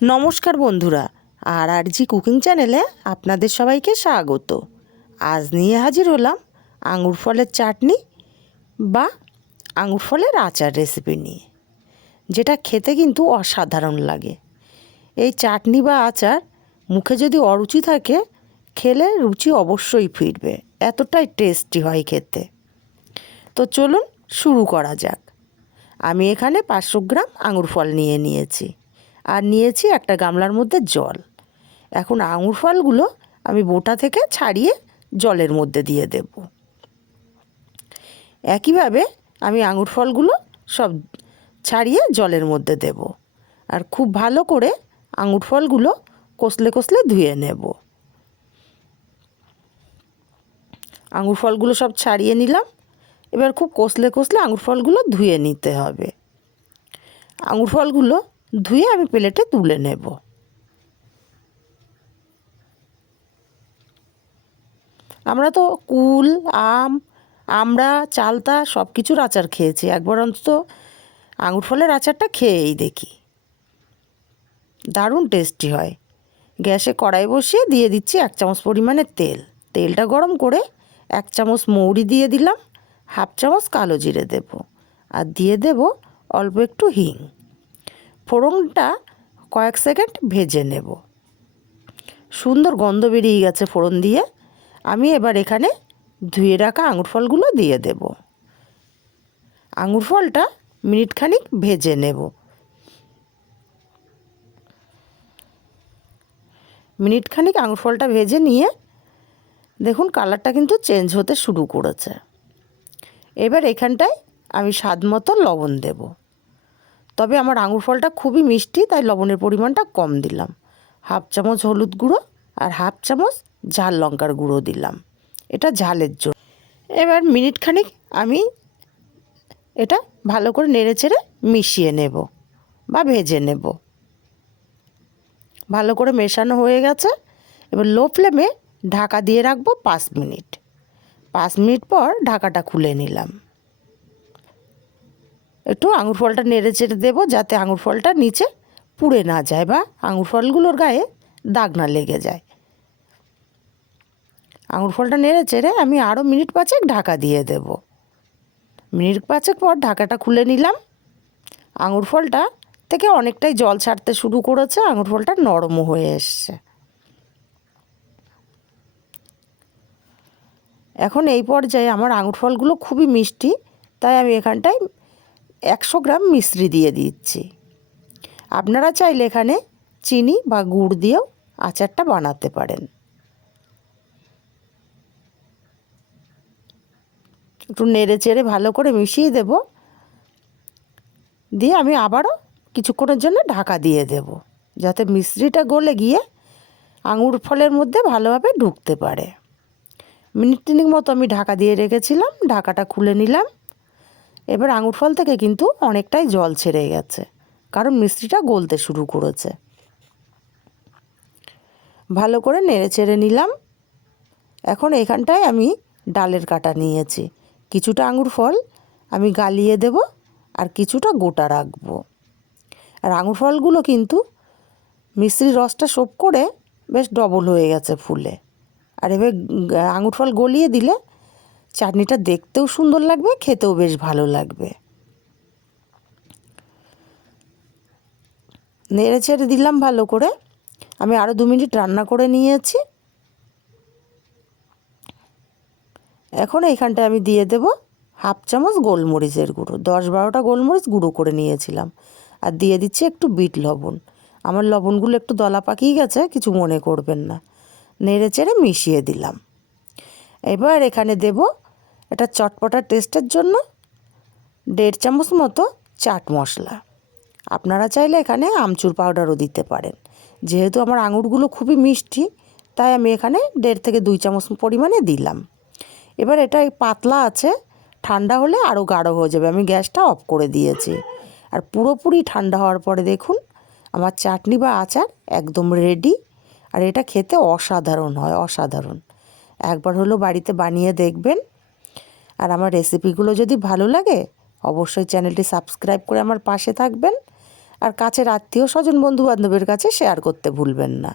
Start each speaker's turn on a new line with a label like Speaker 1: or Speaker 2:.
Speaker 1: নমস্কার বন্ধুরা, আর আর জি কুকিং চ্যানেলে আপনাদের সবাইকে স্বাগত। আজ নিয়ে হাজির হলাম আঙুর ফলের চাটনি বা আঙুর ফলের আচার রেসিপি নিয়ে, যেটা খেতে কিন্তু অসাধারণ লাগে। এই চাটনি বা আচার মুখে যদি অরুচি থাকে, খেলে রুচি অবশ্যই ফিরবে, এতটাই টেস্টি হয় খেতে। তো চলুন শুরু করা যাক। আমি এখানে পাঁচশো গ্রাম আঙুর ফল নিয়ে নিয়েছি। আর নিয়েছি একটা গামলার মধ্যে জল। এখন আঙুর ফলগুলো আমি বোটা থেকে ছাড়িয়ে জলের মধ্যে দিয়ে দেব। একইভাবে আমি আঙুর ফলগুলো সব ছাড়িয়ে জলের মধ্যে দেব। আর খুব ভালো করে আঙুর ফলগুলো কষলে কষলে ধুয়ে নেব। আঙুর ফলগুলো সব ছাড়িয়ে নিলাম। এবার খুব কষলে কষলে আঙুর ফলগুলো ধুয়ে নিতে হবে। আঙুর ফলগুলো ধুয়ে আমি প্লেটে তুলে নেব। আমরা তো কুল, আম, আমরা, চালতা সব কিছুর আচার খেয়েছি। একবার অন্তত আঙুর ফলের আচারটা খেয়েই দেখি। দারুণ টেস্টি হয়। গ্যাসে কড়াই বসিয়ে দিয়ে দিচ্ছি এক চামচ পরিমাণে তেল। তেলটা গরম করে এক চামচ মৌরি দিয়ে দিলাম, হাফ চামচ কালো জিরে দেব, আর দিয়ে দেব অল্প একটু হিং। ফোড়নটা কয়েক সেকেন্ড ভেজে নেব। সুন্দর গন্ধ বেরিয়ে গেছে ফোড়ন দিয়ে। আমি এবার এখানে ধুয়ে রাখা আঙুর ফলগুলো দিয়ে দেব। আঙুর ফলটা মিনিট খানিক ভেজে নেব। মিনিটখানিক আঙুর ফলটা ভেজে নিয়ে দেখুন কালারটা কিন্তু চেঞ্জ হতে শুরু করেছে। এবার এখানটায় আমি স্বাদ মতো লবণ দেব। তবে আমার আঙুর ফলটা খুবই মিষ্টি, তাই লবণের পরিমাণটা কম দিলাম। হাফ চামচ হলুদ গুঁড়ো আর হাফ চামচ ঝাল লঙ্কার গুঁড়ো দিলাম। এটা ঝালের জন্য এবার মিনিট খানিক আমি এটা ভালো করে নেড়ে চেড়ে মিশিয়ে নেব বা ভেজে নেব। ভালো করে মেশানো হয়ে গেছে। এবার লো ফ্লেমে ঢাকা দিয়ে রাখব পাঁচ মিনিট। পাঁচ মিনিট পর ঢাকাটা খুলে নিলাম। একটু আঙুর ফলটা নেড়ে চেড়ে দেবো যাতে আঙুর ফলটা নিচে পুড়ে না যায় বা আঙুর ফলগুলোর গায়ে দাগ না লেগে যায়। আঙুর ফলটা নেড়ে চেড়ে আমি আরও মিনিট পাঁচেক ঢাকা দিয়ে দেব। মিনিট পাঁচেক পর ঢাকাটা খুলে নিলাম। আঙুর ফলটা থেকে অনেকটাই জল ছাড়তে শুরু করেছে, আঙুর ফলটা নরমও হয়ে এসছে। এখন এই পর্যায়ে আমার আঙুর ফলগুলো খুবই মিষ্টি, তাই আমি এখানটায় একশো গ্রাম মিশ্রি দিয়ে দিচ্ছি। আপনারা চাইলে এখানে চিনি বা গুড় দিয়েও আচারটা বানাতে পারেন। একটু নেড়ে চেড়ে ভালো করে মিশিয়ে দেব। দিয়ে আমি আবারও কিছুক্ষণের জন্য ঢাকা দিয়ে দেব, যাতে মিশ্রিটা গলে গিয়ে আঙুর ফলের মধ্যে ভালোভাবে ঢুকতে পারে। মিনিট তিনিক মতো আমি ঢাকা দিয়ে রেখেছিলাম, ঢাকাটা খুলে নিলাম। এবার আঙুর ফল থেকে কিন্তু অনেকটাই জল ছেড়ে গেছে, কারণ মিষ্টিটা গলতে শুরু করেছে। ভালো করে নেড়ে চেড়ে নিলাম। এখন এখানটায় আমি ডালের কাটা নিয়েছি। কিছুটা আঙুর ফল আমি গালিয়ে দেব আর কিছুটা গোটা রাখব। আর আঙুর ফলগুলো কিন্তু মিশ্রির রসটা সোপ করে বেশ ডবল হয়ে গেছে ফুলে। আর এবার আঙুর ফল গলিয়ে দিলে চাটনিটা দেখতেও সুন্দর লাগবে, খেতেও বেশ ভালো লাগবে। নেড়ে ছেড়ে দিলাম ভালো করে। আমি আরও দু মিনিট রান্না করে নিয়েছি। এখন এইখানটায় আমি দিয়ে দেব হাফ চামচ গোলমরিচের গুঁড়ো। দশ বারোটা গোলমরিচ গুঁড়ো করে নিয়েছিলাম। আর দিয়ে দিচ্ছি একটু বিট লবণ। আমার লবণগুলো একটু দলা পাকিয়ে গেছে, কিছু মনে করবেন না। নেড়ে চেড়ে মিশিয়ে দিলাম। এবার এখানে দেব এটা চটপটা টেস্টের জন্য দেড় চামচ মতো চাট মশলা। আপনারা চাইলে এখানে আমচুর পাউডারও দিতে পারেন। যেহেতু আমার আঙুরগুলো খুবই মিষ্টি, তাই আমি এখানে দেড় থেকে দুই চামচ পরিমাণে দিলাম। এবার এটা পাতলা আছে, ঠান্ডা হলে আরও গাঢ় হয়ে যাবে। আমি গ্যাসটা অফ করে দিয়েছি। আর পুরোপুরি ঠান্ডা হওয়ার পরে দেখুন, আমার চাটনি বা আচার একদম রেডি আর এটা খেতে অসাধারণ হয়, অসাধারণ। একবার হলো বাড়িতে বানিয়ে দেখবেন আর আমার রেসিপিগুলো যদি ভালো লাগে, অবশ্যই চ্যানেলটি সাবস্ক্রাইব করে আমার পাশে থাকবেন। আর কাছের আত্মীয় স্বজন বন্ধু বান্ধবের কাছে শেয়ার করতে ভুলবেন না।